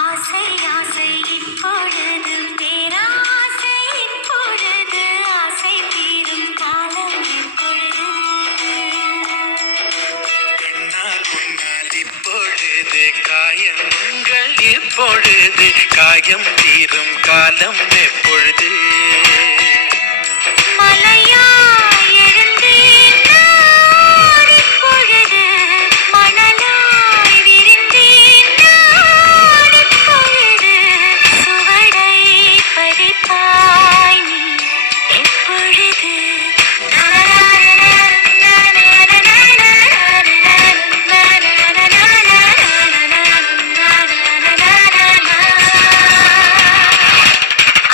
ஆசை ஆசை இப்பொழுது பேராசை இப்பொழுது ஆசை தீரும் காலம் எப்பொழுது கண்ணால் முன்னால் இப்பொழுது காயங்கள் இப்பொழுது காயம் தீரும் காலம் எப்பொழுது மலையாய் எழுந்தேன் நான் இப்பொழுது மணலாய் விரிந்தேன் நான் இப்பொழுது சுவடை பதிப்பாய் நீ எப்பொழுது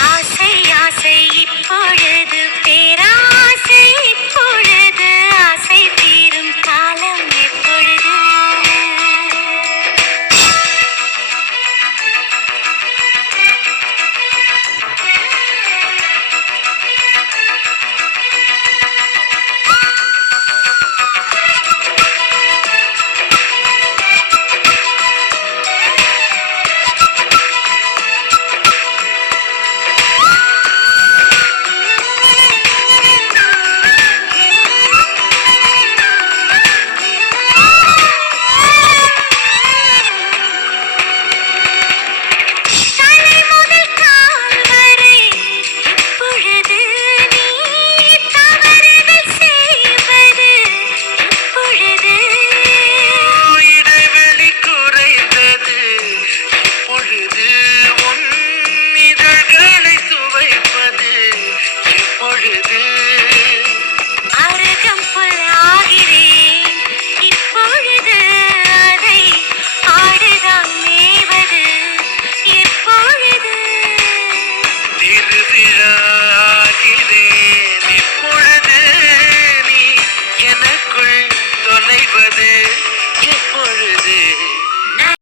ஆசை ஆசை இப்பொழுது பேராசை இப்பொழுது ஆசை தீரும் காலம் எப்பொழுது தலை முதல் கால் வரை இப்பொழுது நீ தவறுகள் செய்வது இப்பொழுது இடைவெளி குறைந்தது இப்பொழுது உன் இதழ்களை துவைப்பது எப்பொழுது அருகம்புல் ஆகிறேன் இப்பொழுது அதை ஆடுதான் மேவது எப்பொழுது திருவிழாகிறேன் இப்பொழுது நீ எனக்குள் தொலைவது எப்பொழுது